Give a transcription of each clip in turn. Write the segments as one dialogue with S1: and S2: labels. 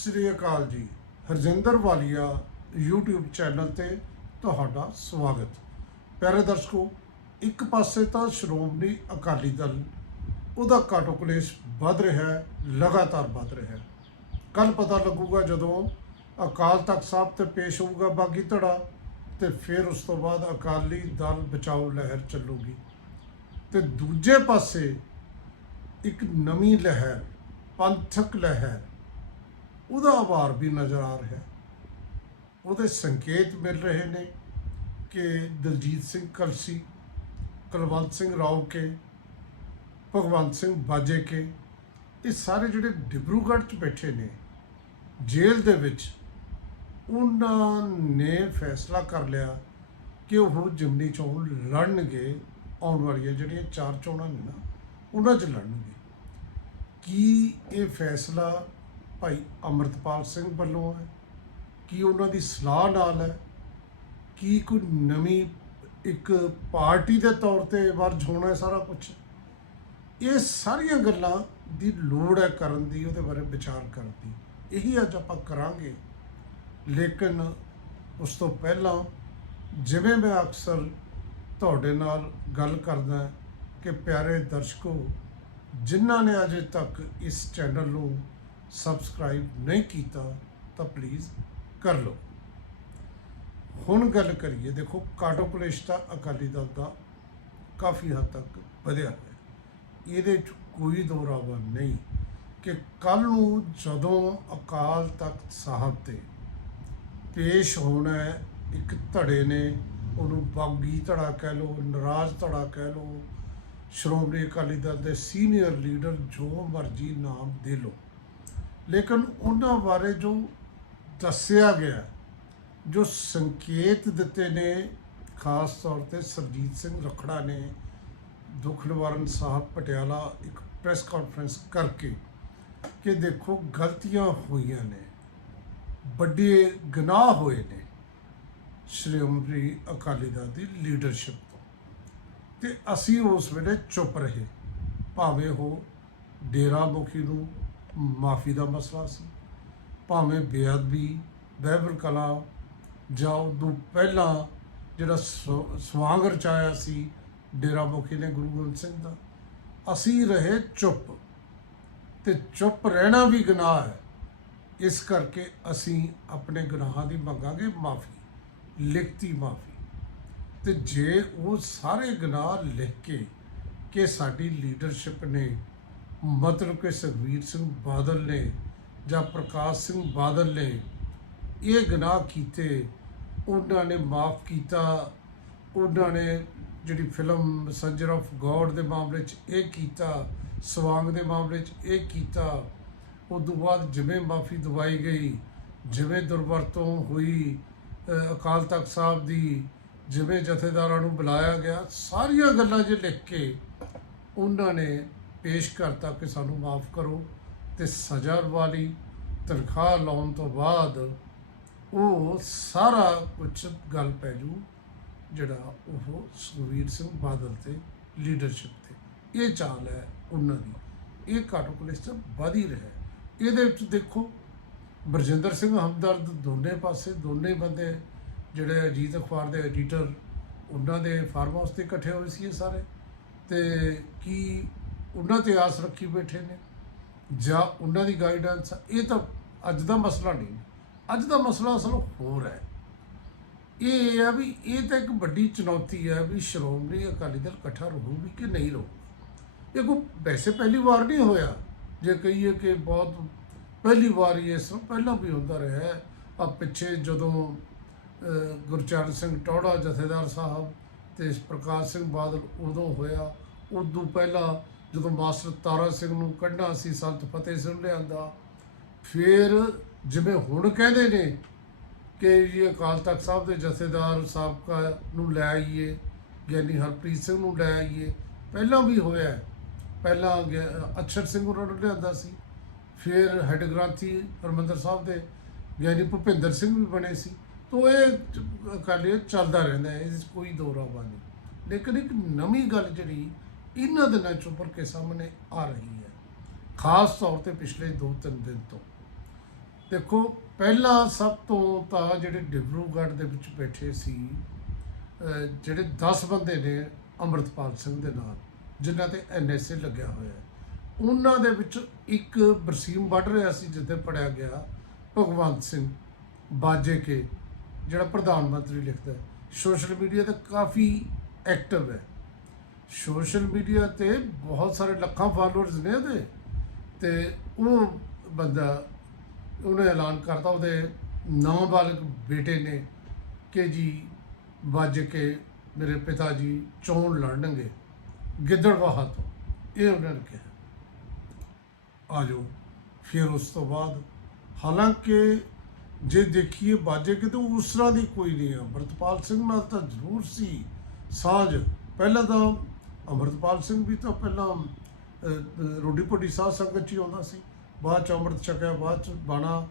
S1: ਸ੍ਰੀ ਅਕਾਲ ਜੀ। ਹਰਜਿੰਦਰ ਵਾਲੀਆ YouTube channel ਤੇ ਤੁਹਾਡਾ ਸਵਾਗਤ। ਪਿਆਰੇ ਦਰਸ਼ਕੋ, ਇੱਕ ਪਾਸੇ ਤਾਂ ਸ਼੍ਰੋਮਣੀ ਅਕਾਲੀ ਦਲ ਉਹਦਾ ਕਾਟੋ ਕਲੇਸ਼ ਵੱਧ ਰਿਹਾ ਹੈ, ਲਗਾਤਾਰ ਵੱਧ ਰਿਹਾ ਹੈ। ਕੱਲ ਪਤਾ ਲੱਗੂਗਾ ਜਦੋਂ ਅਕਾਲ ਤਖਤ ਸਾਹਿਬ ਤੇ ਪੇਸ਼ ਹੋਊਗਾ ਬਾਗੀ ਧੜਾ ਤੇ ਫਿਰ ਉਸ ਤੋਂ ਬਾਅਦ ਅਕਾਲੀ ਦਲ ਬਚਾਓ ਲਹਿਰ ਚੱਲੂਗੀ। ਤੇ ਦੂਜੇ ਪਾਸੇ ਇੱਕ ਨਵੀਂ ਲਹਿਰ, ਪੰਥਕ ਲਹਿਰ ਉਹਦਾ ਆਭਾਰ ਵੀ ਨਜ਼ਰ ਆ ਰਿਹਾ। ਉਹਦੇ ਸੰਕੇਤ ਮਿਲ ਰਹੇ ਨੇ ਕਿ ਦਲਜੀਤ ਸਿੰਘ ਕਲਸੀ, ਕੁਲਵੰਤ ਸਿੰਘ ਰਾਓ ਕੇ, ਭਗਵੰਤ ਸਿੰਘ ਬਾਜੇ ਕੇ, ਇਹ ਸਾਰੇ ਜਿਹੜੇ ਡਿਬਰੂਗੜ੍ਹ 'ਚ ਬੈਠੇ ਨੇ, ਜੇਲ੍ਹ ਦੇ ਵਿੱਚ, ਉਹਨਾਂ ਨੇ ਫੈਸਲਾ ਕਰ ਲਿਆ ਕਿ ਉਹ ਹੁਣ ਜਿਮਨੀ ਚੋਣ ਲੜਨਗੇ, ਆਉਣ ਵਾਲੀਆਂ ਜਿਹੜੀਆਂ ਚਾਰ ਚੋਣਾਂ ਨੇ ਨਾ, ਉਹਨਾਂ 'ਚ ਲੜਨਗੇ। ਕੀ ਇਹ ਫੈਸਲਾ ਭਾਈ ਅਮਰਤਪਾਲ ਸਿੰਘ ਵੱਲੋਂ ਹੈ, ਕੀ ਉਹਨਾਂ ਦੀ ਸਲਾਹ ਨਾਲ ਹੈ, ਕੀ ਕੋਈ ਨਵੀਂ ਇੱਕ ਪਾਰਟੀ ਦੇ ਤੌਰ ਤੇ ਵਰਜ ਹੋਣਾ ਸਾਰਾ ਕੁਝ ਇਹ ਸਾਰੀਆਂ ਗੱਲਾਂ ਦੀ ਲੋੜ ਹੈ ਕਰਨ ਦੀ, ਉਹਦੇ ਬਾਰੇ ਵਿਚਾਰ ਕਰਨ ਦੀ। ਇਹੀ ਅੱਜ ਆਪਾਂ ਕਰਾਂਗੇ। ਲੇਕਿਨ ਉਸ ਤੋਂ ਪਹਿਲਾਂ ਜਿਵੇਂ ਮੈਂ ਅਕਸਰ ਤੁਹਾਡੇ ਨਾਲ ਗੱਲ ਕਰਦਾ ਕਿ ਪਿਆਰੇ ਦਰਸ਼ਕੋ, ਜਿਨ੍ਹਾਂ ਨੇ ਅਜੇ ਤੱਕ ਇਸ ਚੈਨਲ ਨੂੰ ਸਬਸਕ੍ਰਾਈਬ ਨਹੀਂ ਕੀਤਾ ਤਾਂ ਪਲੀਜ਼ ਕਰ ਲਓ। ਹੁਣ ਗੱਲ ਕਰੀਏ, ਦੇਖੋ, ਕਾਟੋ ਕਲੇਸ਼ ਦਾ ਅਕਾਲੀ ਦਲ ਦਾ ਕਾਫੀ ਹੱਦ ਤੱਕ ਵਧਿਆ ਹੈ ਇਹਦੇ 'ਚ ਕੋਈ ਦੋਰਾਵਾ ਨਹੀਂ ਕਿ ਕੱਲ ਨੂੰ ਜਦੋਂ ਅਕਾਲ ਤਖਤ ਸਾਹਿਬ ਤੇ ਪੇਸ਼ ਹੋਣਾ ਹੈ, ਇੱਕ ਧੜੇ ਨੇ ਉਹਨੂੰ ਬਾਗੀ ਧੜਾ ਕਹਿ ਲਓ, ਨਾਰਾਜ਼ ਧੜਾ ਕਹਿ ਲਓ, ਸ਼੍ਰੋਮਣੀ ਅਕਾਲੀ ਦਲ ਦੇ ਸੀਨੀਅਰ ਲੀਡਰ ਜੋ ਮਰਜ਼ੀ ਨਾਮ ਦੇ ਲਓ। ਲੇਕਿਨ ਉਹਨਾਂ ਬਾਰੇ ਜੋ ਦੱਸਿਆ ਗਿਆ, ਜੋ ਸੰਕੇਤ ਦਿੱਤੇ ਨੇ, ਖਾਸ ਤੌਰ ਤੇ ਸਰਜੀਤ ਸਿੰਘ ਰਖੜਾ ਨੇ ਦੁੱਖ ਨਿਵਾਰਨ ਸਾਹਿਬ ਪਟਿਆਲਾ ਇੱਕ ਪ੍ਰੈਸ ਕਾਨਫਰੰਸ ਕਰਕੇ ਕਿ ਦੇਖੋ ਗਲਤੀਆਂ ਹੋਈਆਂ ਨੇ, ਵੱਡੇ ਗੁਨਾਹ ਹੋਏ ਨੇ ਸ਼੍ਰੋਮਣੀ ਅਕਾਲੀ ਦਲ ਦੀ ਲੀਡਰਸ਼ਿਪ ਤੋਂ। ਤੇ ਅਸੀਂ ਉਸ ਵੇਲੇ ਚੁੱਪ ਰਹੇ, ਭਾਵੇਂ ਉਹ ਡੇਰਾ ਮੁਖੀ ਨੂੰ ਮਾਫੀ ਦਾ ਮਸਲਾ ਸੀ। ਭਾਵੇਂ ਬੇਅਦਬੀ ਬਹਿਬਰ ਕਲਾ ਜਾਂ ਉਦੋਂ ਪਹਿਲਾਂ ਜਿਹੜਾ ਸਵਾਂਗ ਰਚਾਇਆ ਸੀ ਡੇਰਾ ਮੁਖੀ ਨੇ ਗੁਰੂ ਗੋਬਿੰਦ ਸਿੰਘ ਦਾ, ਅਸੀਂ ਰਹੇ ਚੁੱਪ ਤੇ ਚੁੱਪ ਰਹਿਣਾ ਵੀ ਗੁਨਾਹ ਹੈ। ਇਸ ਕਰਕੇ ਅਸੀਂ ਆਪਣੇ ਗੁਨਾਹਾਂ ਦੀ ਮੰਗਾਂਗੇ ਮਾਫੀ, ਲਿਖਤੀ ਮਾਫੀ। ਤੇ ਜੇ ਉਹ ਸਾਰੇ ਗੁਨਾਹ ਲਿਖ ਕੇ ਕਿ ਸਾਡੀ ਲੀਡਰਸ਼ਿਪ ਨੇ ਮਤਲਬ ਕਿ ਸੁਖਬੀਰ ਸਿੰਘ ਬਾਦਲ ਨੇ ਜਾਂ ਪ੍ਰਕਾਸ਼ ਸਿੰਘ ਬਾਦਲ ਨੇ ਇਹ ਗੁਨਾਹ ਕੀਤੇ, ਉਹਨਾਂ ਨੇ ਮਾਫ ਕੀਤਾ, ਉਹਨਾਂ ਨੇ ਜਿਹੜੀ ਫਿਲਮ ਮੈਸੇਂਜਰ ਆਫ ਗੋਡ ਦੇ ਮਾਮਲੇ 'ਚ ਇਹ ਕੀਤਾ, ਸਵਾਂਗ ਦੇ ਮਾਮਲੇ 'ਚ ਇਹ ਕੀਤਾ ਉਸ ਤੋਂ ਬਾਅਦ ਜਿਵੇਂ ਮਾਫੀ ਦਵਾਈ ਗਈ, ਜਿਵੇਂ ਦੁਰਵਰਤੋਂ ਹੋਈ ਅਕਾਲ ਤਖਤ ਸਾਹਿਬ ਦੀ, ਜਿਵੇਂ ਜਥੇਦਾਰਾਂ ਨੂੰ ਬੁਲਾਇਆ ਗਿਆ, ਸਾਰੀਆਂ ਗੱਲਾਂ ਜੇ ਲਿਖ ਕੇ ਉਹਨਾਂ ਨੇ ਪੇਸ਼ ਕਰਤਾ ਕਿ ਸਾਨੂੰ ਮਾਫ ਕਰੋ ਤੇ ਸਜ਼ਾ ਵਾਲੀ ਤਨਖਾਹ ਲਾਉਣ ਤੋਂ ਬਾਅਦ ਉਹ ਸਾਰਾ ਕੁਝ ਗੱਲ ਪੈ ਜੂ, ਜਿਹੜਾ ਉਹ ਸੁਖਵੀਰ ਸਿੰਘ ਬਾਦਲ ਤੇ ਲੀਡਰਸ਼ਿਪ ਤੇ। ਇਹ ਚਾਲ ਹੈ ਉਹਨਾਂ ਦੀ। ਇਹ ਕਾਟੋ ਪੁਲਿਸ ਚ ਵਧ ਹੀ ਰਿਹਾ। ਇਹਦੇ ਵਿੱਚ ਦੇਖੋ, ਬਰਜਿੰਦਰ ਸਿੰਘ ਹਮਦਰਦ ਦੋਨੇ ਪਾਸੇ, ਦੋਨੇ ਬੰਦੇ ਜਿਹੜੇ ਅਜੀਤ ਅਖਬਾਰ ਦੇ ਐਡੀਟਰ ਉਹਨਾਂ ਦੇ ਫਾਰਮ ਹਾਊਸ ਤੇ ਇਕੱਠੇ ਹੋਏ ਸੀ ਇਹ ਸਾਰੇ। ਤੇ ਕੀ ਉਹਨਾਂ ਤੇ ਆਸ ਰੱਖੀ ਬੈਠੇ ਨੇ ਜਾਂ ਉਹਨਾਂ ਦੀ ਗਾਈਡੈਂਸ ਇਹ ਤਾਂ ਅੱਜ ਦਾ ਮਸਲਾ ਨਹੀਂ। ਅੱਜ ਦਾ ਮਸਲਾ ਅਸਲ ਹੋਰ ਹੈ। ਇਹ ਹੈ ਵੀ ਇਹ ਤਾਂ ਇੱਕ ਵੱਡੀ ਚੁਣੌਤੀ ਹੈ ਵੀ ਸ਼੍ਰੋਮਣੀ ਅਕਾਲੀ ਦਲ ਇਕੱਠਾ ਰਹੂਗੀ ਕਿ ਨਹੀਂ ਰਹੂਗਾ ਇਹ ਕੋਈ ਵੈਸੇ ਪਹਿਲੀ ਵਾਰ ਨਹੀਂ ਹੋਇਆ। ਜੇ ਕਹੀਏ ਕਿ ਬਹੁਤ ਪਹਿਲੀ ਵਾਰ ਹੀ ਇਸ ਪਹਿਲਾਂ ਵੀ ਹੁੰਦਾ ਰਿਹਾ ਹੈ। ਆ ਪਿੱਛੇ ਜਦੋਂ ਗੁਰਚਰਨ ਸਿੰਘ ਟੌੜਾ ਜਥੇਦਾਰ ਸਾਹਿਬ ਤੇ ਪ੍ਰਕਾਸ਼ ਸਿੰਘ ਬਾਦਲ ਉਦੋਂ ਹੋਇਆ, ਉਦੋਂ ਪਹਿਲਾਂ ਜਦੋਂ ਮਾਸਟਰ ਤਾਰਾ ਸਿੰਘ ਨੂੰ ਕੱਢਣਾ ਸੀ, ਸੰਤ ਫਤਿਹ ਸਿੰਘ ਲਿਆਂਦਾ, ਫਿਰ ਜਿਵੇਂ ਹੁਣ ਕਹਿੰਦੇ ਨੇ ਕਿ ਜੀ ਅਕਾਲ ਤਖਤ ਸਾਹਿਬ ਦੇ ਜਥੇਦਾਰ ਸਾਬਕਾ ਨੂੰ ਲੈ ਆਈਏ, ਗਿਆਨੀ ਹਰਪ੍ਰੀਤ ਸਿੰਘ ਨੂੰ ਲੈ ਆਈਏ, ਪਹਿਲਾਂ ਵੀ ਹੋਇਆ ਪਹਿਲਾਂ ਗਿਆ- ਅਛਰ ਸਿੰਘ ਉਹਨਾਂ ਨੂੰ ਲਿਆਂਦਾ ਸੀ, ਫਿਰ ਹੈੱਡ ਗ੍ਰੰਥੀ ਹਰਮੰਦਰ ਸਾਹਿਬ ਦੇ ਗਿਆਨੀ ਭੁਪਿੰਦਰ ਸਿੰਘ ਵੀ ਬਣੇ ਸੀ। ਤੋ ਇਹ ਚ- ਅਕਾਲੀ ਚੱਲਦਾ ਰਹਿੰਦਾ ਹੈ, ਇਸ 'ਚ ਕੋਈ ਦੋਰਾਵਾ ਨਹੀਂ। ਲੇਕਿਨ ਇੱਕ ਨਵੀਂ ਗੱਲ ਜਿਹੜੀ ਇਹਨਾਂ ਦਿਨਾਂ 'ਚ ਉੱਪਰ ਕੇ ਸਾਹਮਣੇ ਆ ਰਹੀ ਹੈ। ਖਾਸ ਤੌਰ ਤੇ ਪਿਛਲੇ 2-3 ਦਿਨ ਤੋਂ। ਦੇਖੋ, ਪਹਿਲਾਂ ਸਭ ਤੋਂ ਤਾਂ ਜਿਹੜੇ ਡਿਬਰੂਗੜ੍ਹ ਦੇ ਵਿੱਚ ਬੈਠੇ ਸੀ ਜਿਹੜੇ 10 ਬੰਦੇ ਨੇ ਅੰਮ੍ਰਿਤਪਾਲ ਸਿੰਘ ਦੇ ਨਾਲ, ਜਿਨ੍ਹਾਂ ਤੇ ਐਨਐਸਏ ਲੱਗਿਆ ਹੋਇਆ ਹੈ, ਉਹਨਾਂ ਦੇ ਵਿੱਚ ਇੱਕ ਬਰਸੀਮ ਵੱਢ ਰਿਹਾ ਸੀ, ਜਿੱਥੇ ਪੜਿਆ ਗਿਆ ਭਗਵੰਤ ਸਿੰਘ ਬਾਜੇ ਕੇ, ਜਿਹੜਾ ਪ੍ਰਧਾਨ ਮੰਤਰੀ ਲਿਖਦਾ ਹੈ। ਸੋਸ਼ਲ ਮੀਡੀਆ ਤੇ ਕਾਫੀ ਐਕਟਿਵ ਹੈ। ਸੋਸ਼ਲ ਮੀਡੀਆ ਤੇ ਬਹੁਤ ਸਾਰੇ ਲੱਖਾਂ ਫਾਲੋਅਰਸ ਨੇ ਉਹਦੇ। ਤੇ ਉਹ ਬੰਦਾ ਉਹਨੇ ਐਲਾਨ ਕਰਤਾ, ਉਹਦੇ ਨਾਬਾਲਗ ਬੇਟੇ ਨੇ ਕਿ ਜੀ ਵੱਜ ਕੇ ਮੇਰੇ ਪਿਤਾ ਜੀ ਚੋਣ ਲੜਨਗੇ ਗਿੱਦੜਵਾਹਾ ਤੋਂ। ਇਹ ਉਹਨਾਂ ਨੇ ਕਿਹਾ। ਆ ਜਾਓ ਫਿਰ ਉਸ ਤੋਂ ਬਾਅਦ ਹਾਲਾਂਕਿ ਜੇ ਦੇਖੀਏ ਬਾਜੇ ਕਿ ਤਾਂ ਉਸ ਤਰ੍ਹਾਂ ਦੀ ਕੋਈ ਨਹੀਂ ਹੈ। ਅੰਮ੍ਰਿਤਪਾਲ ਸਿੰਘ ਨਾਲ ਤਾਂ ਜ਼ਰੂਰ ਸੀ। ਸਾਂਝ, ਪਹਿਲਾਂ ਤਾਂ ਅੰਮ੍ਰਿਤਪਾਲ ਸਿੰਘ ਵੀ ਤਾਂ ਪਹਿਲਾਂ ਰੋਡੀ ਪੋਡੀ ਸਾਧ ਸੰਗਤ 'ਚ ਹੀ ਆਉਂਦਾ ਸੀ। ਬਾਅਦ ਚ ਅੰਮ੍ਰਿਤ ਛਕਿਆ, ਬਾਅਦ ਚ ਬਾਣਾ,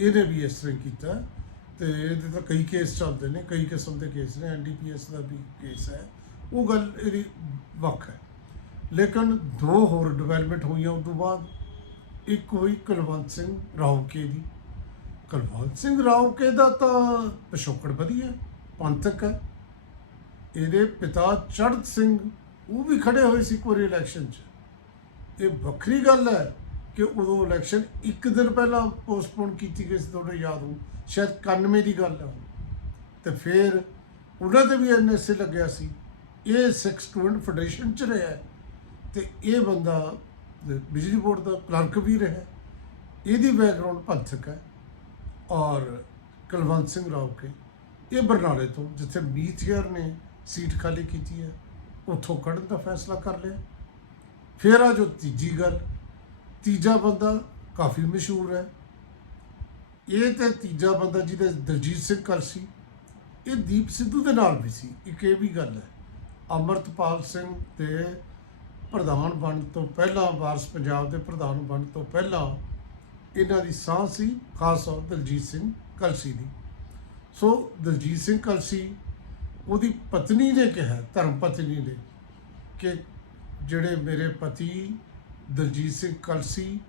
S1: ਇਹਨੇ ਵੀ ਇਸ ਤਰ੍ਹਾਂ ਕੀਤਾ। ਤੇ ਇਹਦੇ ਤਾਂ ਕਈ ਕੇਸ ਚੱਲਦੇ ਨੇ, ਕਈ ਕਿਸਮ ਦੇ ਕੇਸ ਨੇ ਐਨਡੀਪੀਐਸ ਦਾ ਵੀ ਕੇਸ ਹੈ। ਉਹ ਗੱਲ ਇਹਦੀ ਵੱਖ ਹੈ। ਲੇਕਿਨ ਦੋ ਹੋਰ ਡਿਵੈਲਪਮੈਂਟ ਹੋਈਆਂ ਉਸ ਤੋਂ ਬਾਅਦ। ਇੱਕ ਹੋਈ ਕੁਲਵੰਤ ਸਿੰਘ ਰਾਉਕੇ ਦੀ। ਕੁਲਵੰਤ ਸਿੰਘ ਰਾਉਕੇ ਦਾ ਤਾਂ ਪਿਛੋਕੜ ਵਧੀਆ ਪੰਥਕ ਹੈ। ਇਹਦੇ ਪਿਤਾ ਚੜ੍ਹਤ ਸਿੰਘ ਉਹ ਵੀ ਖੜੇ ਹੋਏ ਸੀ ਕੋਈ ਇਲੈਕਸ਼ਨ 'ਚ। ਇਹ ਵੱਖਰੀ ਗੱਲ ਹੈ ਕਿ ਉਦੋਂ ਇਲੈਕਸ਼ਨ ਇੱਕ ਦਿਨ ਪਹਿਲਾਂ ਪੋਸਟਪੋਨ ਕੀਤੀ ਗਈ ਸੀ, ਤੁਹਾਡੇ ਯਾਦ ਹੋ ਸ਼ਾਇਦ 91 ਦੀ ਗੱਲ ਹੈ ਤੇ ਫਿਰ ਉਹਨਾਂ ਤੇ ਵੀ ਐਨਐਸਏ ਲੱਗਿਆ ਸੀ। ਇਹ ਸਿੱਖ ਸਟੂਡੈਂਟ ਫੈਡਰੇਸ਼ਨ ਚ ਰਿਹਾ ਹੈ। ਤੇ ਇਹ ਬੰਦਾ ਬਿਜਲੀ ਬੋਰਡ ਦਾ ਕਲਰਕ ਵੀ ਰਿਹਾ ਇਹਦੀ ਬੈਕਗ੍ਰਾਉਂਡ ਪੰਥਕ ਹੈ ਔਰ ਕੁਲਵੰਤ ਸਿੰਘ ਰਾਉਕੇ ਇਹ ਬਰਨਾਲੇ ਤੋਂ, ਜਿੱਥੇ ਮੀਥੀਅਰ ਨੇ ਸੀਟ ਖਾਲੀ ਕੀਤੀ ਹੈ। ਉੱਥੋਂ ਕੱਢਣ ਦਾ ਫੈਸਲਾ ਕਰ ਲਿਆ। ਫਿਰ ਆ ਜੋ ਤੀਜੀ ਗੱਲ, ਤੀਜਾ ਬੰਦਾ ਕਾਫੀ ਮਸ਼ਹੂਰ ਹੈ। ਇਹ ਤੇ ਤੀਜਾ ਬੰਦਾ ਜਿਹਦੇ ਦਲਜੀਤ ਸਿੰਘ ਕਲਸੀ ਇਹ ਦੀਪ ਸਿੱਧੂ ਦੇ ਨਾਲ ਵੀ ਸੀ। ਇੱਕ ਇਹ ਵੀ ਗੱਲ ਹੈ, ਅਮਰਤਪਾਲ ਸਿੰਘ ਤੇ ਪ੍ਰਧਾਨ ਬਣਨ ਤੋਂ ਪਹਿਲਾਂ ਵਾਰਸ ਪੰਜਾਬ ਦੇ ਪ੍ਰਧਾਨ ਬਣਨ ਤੋਂ ਪਹਿਲਾਂ ਇਹਨਾਂ ਦੀ ਸਾਹ ਸੀ, ਖਾਸ ਤੌਰ ਦਲਜੀਤ ਸਿੰਘ ਕਲਸੀ ਦੀ। ਸੋ ਦਲਜੀਤ ਸਿੰਘ ਕਲਸੀ ਉਹਦੀ ਪਤਨੀ ਨੇ ਕਿਹਾ, ਧਰਮ ਪਤਨੀ ਨੇ, ਕਿ ਜਿਹੜੇ ਮੇਰੇ ਪਤੀ ਦਲਜੀਤ ਸਿੰਘ ਕਲਸੀ,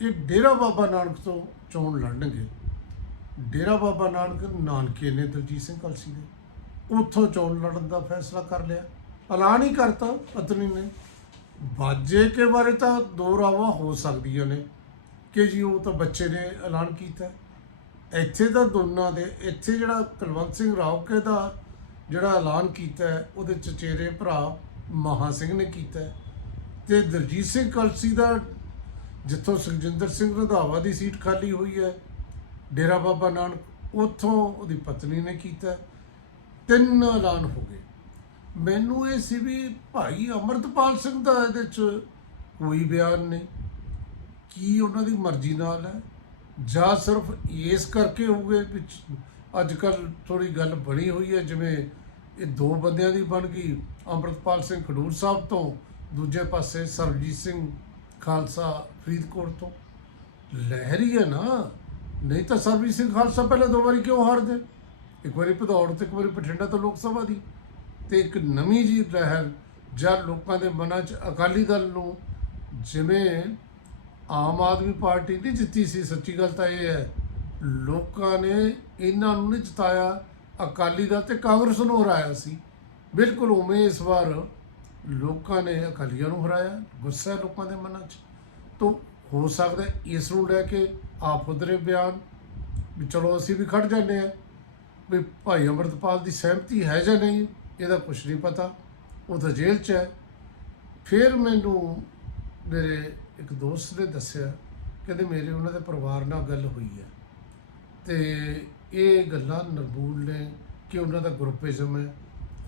S1: ਇਹ ਡੇਰਾ ਬਾਬਾ ਨਾਨਕ ਤੋਂ ਚੋਣ ਲੜਨਗੇ। ਡੇਰਾ ਬਾਬਾ ਨਾਨਕ ਨਾਨਕੇ ਨੇ ਦਲਜੀਤ ਸਿੰਘ ਕਲਸੀ ਦੇ। ਉੱਥੋਂ ਚੋਣ ਲੜਨ ਦਾ ਫੈਸਲਾ ਕਰ ਲਿਆ। ਐਲਾਨ ਹੀ ਕਰਤਾ ਪਤਨੀ ਨੇ। ਬਾਜੇ ਕੇ ਬਾਰੇ ਤਾਂ ਦੋ ਰਾਵਾਂ ਹੋ ਸਕਦੀਆਂ ਨੇ, ਕਿ ਜੀ ਉਹ ਤਾਂ ਬੱਚੇ ਨੇ ਐਲਾਨ ਕੀਤਾ। ਇੱਥੇ ਤਾਂ ਦੋਨਾਂ ਦੇ, ਇੱਥੇ ਜਿਹੜਾ ਕੁਲਵੰਤ ਸਿੰਘ ਰਾਉਕੇ ਦਾ ਜਿਹੜਾ ਐਲਾਨ ਕੀਤਾ ਉਹਦੇ ਚਚੇਰੇ ਭਰਾ ਮਹਾ ਸਿੰਘ ਨੇ ਕੀਤਾ ਹੈ। ਤੇ ਦਲਜੀਤ ਸਿੰਘ ਕਲਸੀ ਦਾ, ਜਿੱਥੋਂ ਸੁਖਜਿੰਦਰ ਸਿੰਘ ਰੰਧਾਵਾ ਦੀ ਸੀਟ ਖਾਲੀ ਹੋਈ ਹੈ, ਡੇਰਾ ਬਾਬਾ ਨਾਨਕ, ਉੱਥੋਂ ਉਹਦੀ ਪਤਨੀ ਨੇ ਕੀਤਾ ਤਿੰਨ ਐਲਾਨ ਹੋ ਗਏ। ਮੈਨੂੰ ਇਹ ਸੀ ਵੀ ਭਾਈ ਅਮਰਤਪਾਲ ਸਿੰਘ ਦਾ ਇਹਦੇ ਚ ਕੋਈ ਬਿਆਨ ਨਹੀਂ। ਕੀ ਉਹਨਾਂ ਦੀ ਮਰਜ਼ੀ ਨਾਲ ਹੈ? ਜਾਂ ਸਿਰਫ ਇਸ ਕਰਕੇ ਹੋਗੇ ਵਿੱਚ ਅੱਜ ਕੱਲ ਥੋੜੀ ਗੱਲ ਬਣੀ ਹੋਈ ਹੈ, ਜਿਵੇਂ ਇਹ ਦੋ ਬੰਦਿਆਂ ਦੀ ਬਣ ਗਈ, ਅੰਮ੍ਰਿਤਪਾਲ ਸਿੰਘ ਖਡੂਰ ਸਾਹਿਬ ਤੋਂ, ਦੂਜੇ ਪਾਸੇ ਸਰਬਜੀਤ ਸਿੰਘ ਖਾਲਸਾ ਫਰੀਦਕੋਟ ਤੋਂ। ਲਹਿਰੀ ਹੈ ਨਾ, ਨਹੀਂ ਤਾਂ ਸਰਬਜੀਤ ਸਿੰਘ ਖਾਲਸਾ ਪਹਿਲਾਂ ਦੋ ਵਾਰੀ ਕਿਉਂ ਹਾਰਦੇ? ਇੱਕ ਵਾਰੀ ਭਦੌੜ ਤੇ ਇੱਕ ਵਾਰੀ ਬਠਿੰਡਾ ਤੋਂ ਲੋਕ ਸਭਾ ਦੀ। ਤੇ ਇੱਕ ਨਵੀਂ ਜੀ ਲਹਿਰ ਜਦ ਲੋਕਾਂ ਦੇ ਮਨਾਂ 'ਚ ਅਕਾਲੀ ਦਲ ਨੂੰ, ਜਿਵੇਂ ਆਮ ਆਦਮੀ ਪਾਰਟੀ ਨਹੀਂ ਜਿੱਤੀ ਸੀ, ਸੱਚੀ ਗੱਲ ਤਾਂ ਇਹ ਹੈ ਲੋਕਾਂ ਨੇ ਇਹਨਾਂ ਨੂੰ ਨਹੀਂ ਜਿਤਾਇਆ। ਅਕਾਲੀ ਦਲ ਤੇ ਕਾਂਗਰਸ ਨੂੰ ਹਰਾਇਆ ਸੀ। ਬਿਲਕੁਲ ਉਵੇਂ ਇਸ ਵਾਰ ਲੋਕਾਂ ਨੇ ਅਕਾਲੀਆਂ ਨੂੰ ਹਰਾਇਆ। ਗੁੱਸਾ ਲੋਕਾਂ ਦੇ ਮਨਾਂ 'ਚ। ਤੋਂ ਹੋ ਸਕਦਾ ਇਸ ਨੂੰ ਲੈ ਕੇ ਆਪ ਉਧਰੇ ਬਿਆਨ। ਵੀ ਚਲੋ ਅਸੀਂ ਵੀ ਖੜ ਜਾਂਦੇ ਆ ਵੀ ਭਾਈ ਅਮਰਤਪਾਲ ਦੀ ਸਹਿਮਤੀ ਹੈ ਜਾਂ ਨਹੀਂ, ਇਹਦਾ ਕੁਝ ਨਹੀਂ ਪਤਾ। ਉਹ ਤਾਂ ਜੇਲ੍ਹ 'ਚ ਹੈ। ਫਿਰ ਮੈਨੂੰ ਮੇਰੇ ਇੱਕ ਦੋਸਤ ਨੇ ਦੱਸਿਆ, ਕਹਿੰਦੇ ਮੇਰੇ ਉਹਨਾਂ ਦੇ ਪਰਿਵਾਰ ਨਾਲ ਗੱਲ ਹੋਈ ਹੈ। ਤੇ ਇਹ ਗੱਲਾਂ ਨਰਬੂਲ ਨੇ ਕਿ ਉਹਨਾਂ ਦਾ ਗਰੁੱਪਿਜ਼ਮ ਹੈ।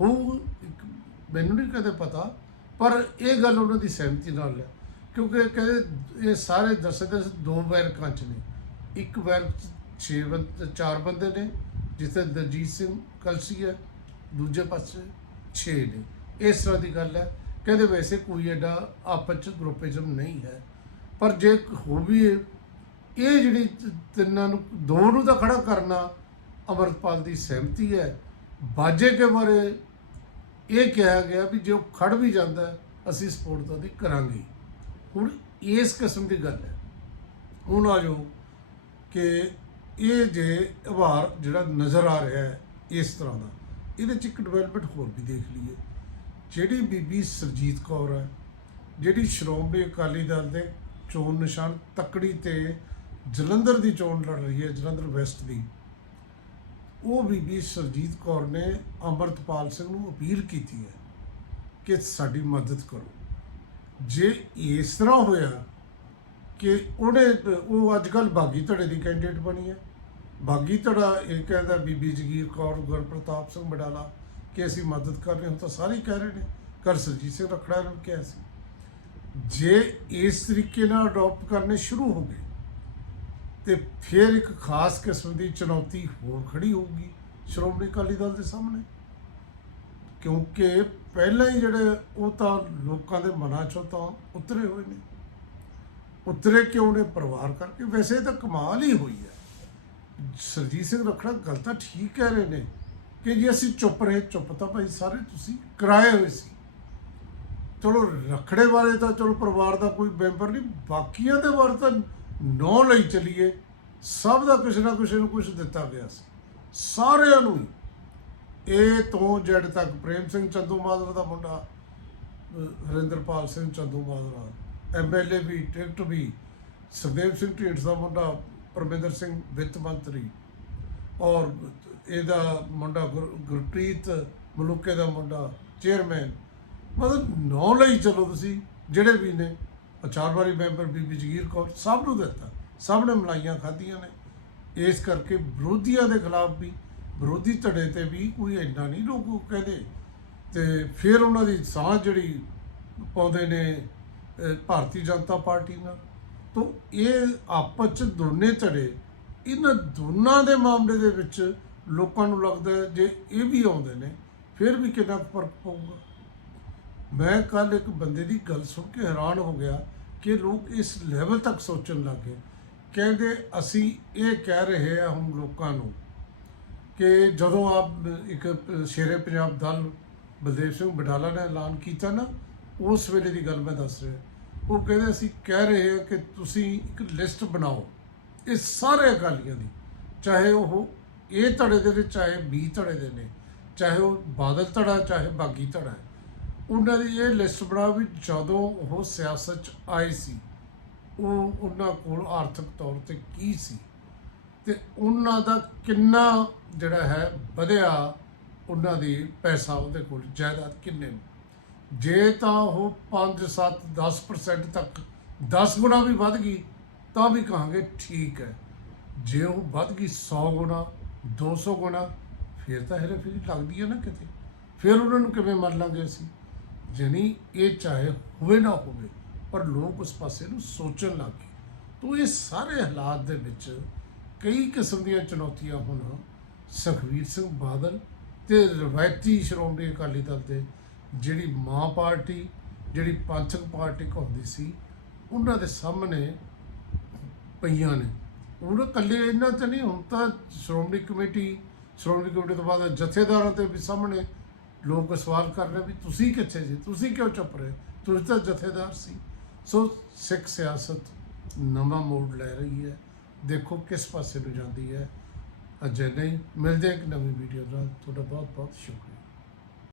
S1: ਉਹ ਇੱਕ- ਮੈਨੂੰ ਨਹੀਂ ਕਦੇ ਪਤਾ, ਪਰ ਇਹ ਗੱਲ ਉਹਨਾਂ ਦੀ ਸਹਿਮਤੀ ਨਾਲ ਹੈ, ਕਿਉਂਕਿ ਕਹਿੰਦੇ ਇਹ ਸਾਰੇ ਦੱਸਦੇ ਦੋ ਬੈਰਕਾਂ ਚ ਨੇ। ਇੱਕ ਬੈਰਕ 6 ਬੰਦੇ ਚਾਰ ਬੰਦੇ ਨੇ, ਜਿੱਥੇ ਦਲਜੀਤ ਸਿੰਘ ਕਲਸੀ ਹੈ, ਦੂਜੇ ਪਾਸੇ 6 ਨੇ। ਇਸ ਤਰ੍ਹਾਂ ਦੀ ਗੱਲ ਹੈ। ਕਹਿੰਦੇ ਵੈਸੇ ਕੋਈ ਐਡਾ ਆਪਸ ਚ ਗਰੁੱਪਿਜ਼ਮ ਨਹੀਂ ਹੈ, ਪਰ ਜੇ ਹੋ ਵੀ ਇਹ ਜਿਹੜੀ ਤਿੰਨਾਂ ਨੂੰ ਦੋ ਨੂੰ ਤਾਂ ਖੜਾ ਕਰਨਾ ਅਮਰਪਾਲ ਦੀ ਸਹਿਮਤੀ ਹੈ। ਬਾਜੇ ਕੇ ਬਾਰੇ ਇਹ ਕਿਹਾ ਗਿਆ ਵੀ ਜੇ ਉਹ ਖੜ ਵੀ ਜਾਂਦਾ, ਅਸੀਂ ਸਪੋਰਟ ਤਾਂ ਉਹਦੀ ਕਰਾਂਗੇ। ਹੁਣ ਇਸ ਕਿਸਮ ਦੀ ਗੱਲ ਹੈ। ਹੁਣ ਆ ਜਾਓ ਕਿ ਇਹ ਜੇ ਉਭਾਰ ਜਿਹੜਾ ਨਜ਼ਰ ਆ ਰਿਹਾ ਹੈ ਇਸ ਤਰ੍ਹਾਂ ਦਾ, ਇਹਦੇ ਚ ਇੱਕ ਡਿਵੈਲਪਮੈਂਟ ਹੋਰ ਵੀ ਦੇਖ ਲਈਏ। ਜਿਹੜੀ ਬੀਬੀ ਸਰਜੀਤ ਕੌਰ ਹੈ, ਜਿਹੜੀ ਸ਼੍ਰੋਮਣੀ ਅਕਾਲੀ ਦਲ ਦੇ ਚੋਣ ਨਿਸ਼ਾਨ ਤੱਕੜੀ ਤੇ ਜਲੰਧਰ ਦੀ ਚੋਣ ਲੜ ਰਹੀ ਹੈ, ਜਲੰਧਰ ਵੈਸਟ ਦੀ। ਉਹ ਬੀਬੀ ਸਰਜੀਤ ਕੌਰ ਨੇ ਅੰਮ੍ਰਿਤਪਾਲ ਸਿੰਘ ਨੂੰ ਅਪੀਲ ਕੀਤੀ ਹੈ ਕਿ ਸਾਡੀ ਮਦਦ ਕਰੋ। ਜੇ ਇਸ ਤਰ੍ਹਾਂ ਹੋਇਆ ਕਿ ਉਹਨੇ, ਉਹ ਅੱਜ ਕੱਲ ਬਾਗੀ ਧੜੇ ਦੀ ਕੈਂਡੀਡੇਟ ਬਣੀ ਹੈ। ਬਾਗੀ ਧੜਾ ਇਹ ਕਹਿੰਦਾ ਬੀਬੀ ਜਗੀਰ ਕੌਰ, ਗੁਰਪ੍ਰਤਾਪ ਸਿੰਘ ਬਡਾਲਾ ਕਿ ਅਸੀਂ ਮਦਦ ਕਰ ਰਹੇ ਹਾਂ ਤਾਂ ਸਾਰੇ ਕਹਿ ਰਹੇ ਨੇ। ਕਰ ਸਰਜੀਤ ਸਿੰਘ ਰਖੜਾ ਨੂੰ ਕਿਹਾ ਸੀ। ਜੇ ਇਸ ਤਰੀਕੇ ਨਾਲ ਅਡਾਪਟ ਕਰਨੇ ਸ਼ੁਰੂ ਹੋ ਗਏ ਤੇ ਫਿਰ ਇੱਕ ਖਾਸ ਕਿਸਮ ਦੀ ਚੁਣੌਤੀ ਹੋਰ ਖੜੀ ਹੋਊਗੀ ਸ਼੍ਰੋਮਣੀ ਅਕਾਲੀ ਦਲ ਦੇ ਸਾਹਮਣੇ। ਕਿਉਂਕਿ ਪਹਿਲਾਂ ਹੀ ਜਿਹੜੇ ਉਹ ਤਾਂ ਲੋਕਾਂ ਦੇ ਮਨਾਂ ਚੋਂ ਤਾਂ ਉਤਰੇ ਹੋਏ ਨੇ। ਉਤਰੇ ਕਿਉਂ ਨੇ? ਪਰਿਵਾਰ ਕਰਕੇ। ਵੈਸੇ ਤਾਂ ਕਮਾਲ ਹੀ ਹੋਈ ਹੈ। ਸਰਜੀਤ ਸਿੰਘ ਰੱਖੜਾ, ਗੱਲ ਤਾਂ ਠੀਕ ਕਹਿ ਰਹੇ ਨੇ ਕਿ ਜੇ ਅਸੀਂ ਚੁੱਪ ਰਹੇ। ਚੁੱਪ ਤਾਂ ਭਾਈ ਸਾਰੇ ਤੁਸੀਂ ਕਰਾਏ ਹੋਏ ਸੀ। ਚਲੋ ਰਖੜੇ ਬਾਰੇ ਤਾਂ ਚਲੋ ਪਰਿਵਾਰ ਦਾ ਕੋਈ ਮੈਂਬਰ ਨਹੀਂ, ਬਾਕੀਆਂ ਦੇ ਬਾਰੇ ਤਾਂ ਨੌ ਲਈ ਚਲੀਏ, ਸਭ ਦਾ ਕਿਸੇ ਨਾ ਕਿਸੇ ਨੂੰ ਕੁਛ ਦਿੱਤਾ ਗਿਆ ਸੀ। ਸਾਰਿਆਂ ਨੂੰ ਹੀ। ਇਹ ਤੋਂ ਜੜ ਤੱਕ ਪ੍ਰੇਮ ਸਿੰਘ ਚੰਦੂ ਮਾਜਰਾ ਦਾ ਮੁੰਡਾ ਹਰਿੰਦਰਪਾਲ ਸਿੰਘ ਚੰਦੂ ਮਾਜਰਾ ਐਮਐਲਏ ਵੀ, ਟਿਕਟ ਵੀ, ਸੁਖਦੇਵ ਸਿੰਘ ਢੀਂਡਸ ਦਾ ਮੁੰਡਾ, ਪਰਮਿੰਦਰ ਸਿੰਘ ਵਿੱਤ ਮੰਤਰੀ, ਔਰ ਇਹਦਾ ਮੁੰਡਾ ਗੁਰ- ਗੁਰਪ੍ਰੀਤ ਮਲੂਕੇ ਦਾ ਮੁੰਡਾ, ਚੇਅਰਮੈਨ। ਮਤਲਬ ਨੌ ਲਈ ਚਲੋ ਤੁਸੀਂ, ਜਿਹੜੇ ਵੀ ਨੇ। ਉਹ ਚਾਰ ਵਾਰੀ ਮੈਂਬਰ ਬੀਬੀ ਜਗੀਰ ਕੌਰ ਸਭ ਨੂੰ ਦਿੱਤਾ। ਸਭ ਨੇ ਮਲਾਈਆਂ ਖਾਧੀਆਂ ਨੇ। ਇਸ ਕਰਕੇ ਵਿਰੋਧੀਆਂ ਦੇ ਖਿਲਾਫ ਵੀ, ਵਿਰੋਧੀ ਧੜੇ ਤੇ ਵੀ ਕੋਈ ਇੰਨਾ ਨਹੀਂ ਲੋਕ ਕਹਿੰਦੇ। ਤੇ ਫਿਰ ਉਹਨਾਂ ਦੀ ਸਾਹ ਜਿਹੜੀ ਪਾਉਂਦੇ ਨੇ ਭਾਰਤੀ ਜਨਤਾ ਪਾਰਟੀ ਨਾਲ। ਤੋਂ ਇਹ ਆਪਸ ਚ ਦੋਨੇ ਧੜੇ ਇਹਨਾਂ ਦੋਨਾਂ ਦੇ ਮਾਮਲੇ ਦੇ ਵਿੱਚ ਲੋਕਾਂ ਨੂੰ ਲੱਗਦਾ ਜੇ ਇਹ ਵੀ ਆਉਂਦੇ ਨੇ, ਫਿਰ ਵੀ ਕਿੰਨਾ ਕੁ ਫ਼ਰਕ ਪਊਗਾ? ਮੈਂ ਕੱਲ ਇੱਕ ਬੰਦੇ ਦੀ ਗੱਲ ਸੁਣ ਕੇ ਹੈਰਾਨ ਹੋ ਗਿਆ ਕਿ ਲੋਕ ਇਸ ਲੈਵਲ ਤੱਕ ਸੋਚਣ ਲੱਗੇ ਕਹਿੰਦੇ ਅਸੀਂ ਇਹ ਕਹਿ ਰਹੇ ਹਾਂ ਹੁਣ ਲੋਕਾਂ ਨੂੰ ਕਿ ਜਦੋਂ ਆਪ ਇੱਕ ਸ਼ੇਰੇ ਪੰਜਾਬ ਦਲ ਬਲਦੇਵ ਸਿੰਘ ਬਡਾਲਾ ਨੇ ਐਲਾਨ ਕੀਤਾ ਨਾ, ਉਸ ਵੇਲੇ ਦੀ ਗੱਲ ਮੈਂ ਦੱਸ ਰਿਹਾ। ਉਹ ਕਹਿੰਦੇ ਅਸੀਂ ਕਹਿ ਰਹੇ ਹਾਂ ਕਿ ਤੁਸੀਂ ਇੱਕ ਲਿਸਟ ਬਣਾਓ ਇਹ ਸਾਰੇ ਅਕਾਲੀਆਂ ਦੀ, ਚਾਹੇ ਉਹ ਇਹ ਧੜੇ ਦੇ ਨੇ, ਚਾਹੇ ਬੀ ਧੜੇ ਦੇ ਨੇ, ਚਾਹੇ ਉਹ ਬਾਦਲ ਧੜਾ, ਚਾਹੇ ਬਾਗੀ ਧੜਾ ਹੈ। ਉਹਨਾਂ ਦੀ ਇਹ ਲਿਸਟ ਬਣਾ ਵੀ ਜਦੋਂ ਉਹ ਸਿਆਸਤ 'ਚ ਆਏ ਸੀ, ਉਹ ਉਹਨਾਂ ਕੋਲ ਆਰਥਿਕ ਤੌਰ ਤੇ ਕੀ ਸੀ ਤੇ ਉਹਨਾਂ ਦਾ ਕਿੰਨਾ ਜਿਹੜਾ ਹੈ ਵਧਿਆ, ਉਹਨਾਂ ਦੀ ਪੈਸਾ ਉਹਦੇ ਕੋਲ ਜਾਇਦਾਦ ਕਿੰਨੇ ਨੇ? ਜੇ ਤਾਂ ਉਹ 5 7 10% ਤੱਕ 10 ਗੁਣਾ ਵੀ ਵੱਧ ਗਈ, ਤਾਂ ਵੀ ਕਹਾਂਗੇ ਠੀਕ ਹੈ। ਜੇ ਉਹ ਵੱਧ ਗਈ 100 ਗੁਣਾ 200 ਗੁਣਾ, ਫਿਰ ਤਾਂ ਹਰੇ ਫਿਰ ਲੱਗਦੀ ਹੈ ਨਾ ਕਿਤੇ। ਫਿਰ ਉਹਨਾਂ ਨੂੰ ਕਿਵੇਂ ਮੰਨ ਲਾਂਗੇ ਅਸੀਂ? ਜਾਣੀ ਇਹ ਚਾਹੇ ਹੋਵੇ ਨਾ ਹੋਵੇ, ਪਰ ਲੋਕ ਉਸ ਪਾਸੇ ਨੂੰ ਸੋਚਣ ਲੱਗ ਗਏ। ਤੋਂ ਇਹ ਸਾਰੇ ਹਾਲਾਤ ਦੇ ਵਿੱਚ ਕਈ ਕਿਸਮ ਦੀਆਂ ਚੁਣੌਤੀਆਂ ਹੁਣ ਸੁਖਵੀਰ ਸਿੰਘ ਬਾਦਲ ਤੇ ਰਵਾਇਤੀ ਸ਼੍ਰੋਮਣੀ ਅਕਾਲੀ ਦਲ ਦੇ ਜਿਹੜੀ ਮਾਂ ਪਾਰਟੀ, ਜਿਹੜੀ ਪੰਥਕ ਪਾਰਟੀ ਕਹਾਉਂਦੀ ਸੀ, ਉਹਨਾਂ ਦੇ ਸਾਹਮਣੇ ਪਈਆਂ ਨੇ। ਉਹਨਾਂ ਇਕੱਲੇ ਇਹਨਾਂ ਤੇ ਨਹੀਂ, ਹੁਣ ਤਾਂ ਸ਼੍ਰੋਮਣੀ ਕਮੇਟੀ ਸ਼੍ਰੋਮਣੀ ਕਮੇਟੀ ਤੋਂ ਬਾਅਦ ਜਥੇਦਾਰਾਂ ਤੇ ਵੀ ਸਾਹਮਣੇ ਲੋਕ ਸਵਾਲ ਕਰ ਰਹੇ ਵੀ ਤੁਸੀਂ ਕਿੱਥੇ ਸੀ? ਤੁਸੀਂ ਕਿਉਂ ਚੁੱਪ ਰਹੇ? ਤੁਸੀਂ ਤਾਂ ਜਥੇਦਾਰ ਸੀ। ਸੋ ਸਿੱਖ ਸਿਆਸਤ ਨਵਾਂ ਮੋੜ ਲੈ ਰਹੀ ਹੈ। ਦੇਖੋ ਕਿਸ ਪਾਸੇ ਨੂੰ ਜਾਂਦੀ ਹੈ। ਅਜੇ ਨਹੀਂ। ਮਿਲਦੇ ਇੱਕ ਨਵੀਂ ਵੀਡੀਓ ਨਾਲ। ਤੁਹਾਡਾ ਬਹੁਤ ਬਹੁਤ ਸ਼ੁਕਰੀਆ।